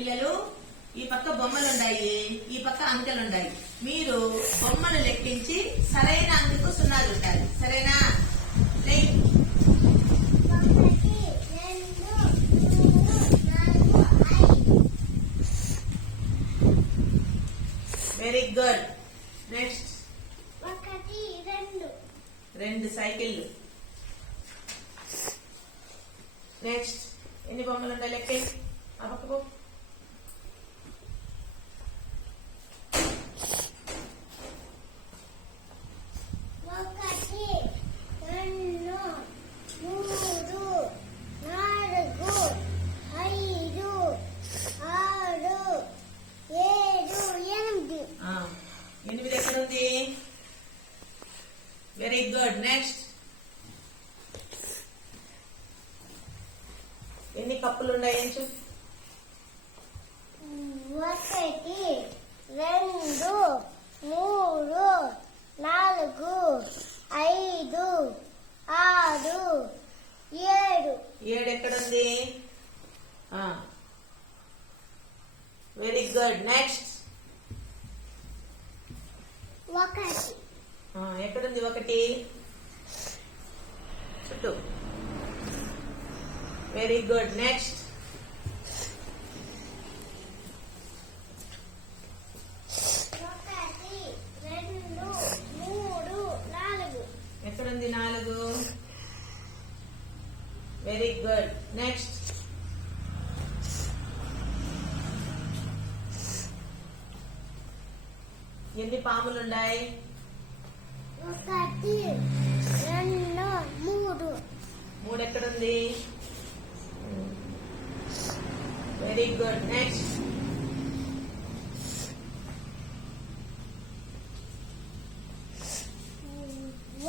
పిల్లలు ఈ పక్క బొమ్మలు ఉన్నాయి ఈ పక్క అంకెలు ఉన్నాయి మీరు బొమ్మలు లెక్కించి సరైన అంకెకు సున్నా చుట్టాలి సరేనా? వెరీ గుడ్ నెక్స్ట్ ఒకటి రెండు రెండు సైకిళ్ళు. నెక్స్ట్ ఎన్ని బొమ్మలు ఉన్నాయి లెక్క? ఆ పక్కకు పో. ఒకటి రెండు మూడు నాలుగు ఐదు ఆరు ఏడు ఎనిమిది ఆ, ఎనిమిది ఎక్కడ ఉంది వెరీ గుడ్ నెక్స్ట్ ఎన్ని కప్పులు ఉన్నాయి ఏంచు ఒకటి రెండు మూడు నాలుగు ఐదు ఆరు ఏడు. ఏడు ఎక్కడ ఉంది వెరీ గుడ్ నెక్స్ట్ ఒకటి ఎక్కడుంది ఒకటి? చుట్టూ వెరీ గుడ్ నెక్స్ట్ ఒకటి రెండు మూడు నాలుగు. ఎక్కడుంది నాలుగు? వెరీ గుడ్ నెక్స్ట్ ఎన్ని పాములు ఉన్నాయి ఒకటి మూడు ఎక్కడుంది వెరీ గుడ్ నెక్స్ట్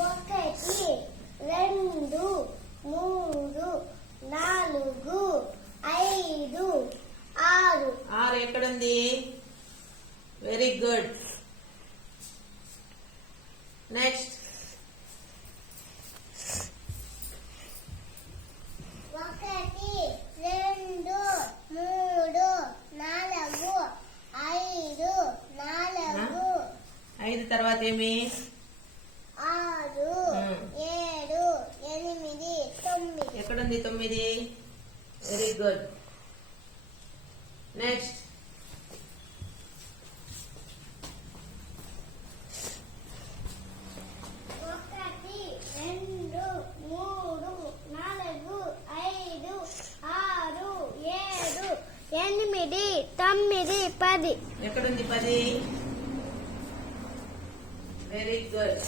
ఒకటి రెండు మూడు నాలుగు ఐదు ఆరు. ఆరు ఎక్కడుంది? వెరీ గుడ్ నెక్స్ట్ ఒకటి రెండు మూడు నాలుగు ఐదు నాలుగు ఐదు తర్వాత ఏమి? ఆరు. ఏడు ఎనిమిది తొమ్మిది. ఎక్కడుంది తొమ్మిది? వెరీ గుడ్ నెక్స్ట్ ఒకటి రెండు మూడు నాలుగు ఐదు ఆరు ఏడు ఎనిమిది తొమ్మిది పది. ఎక్కడుంది పది? Very good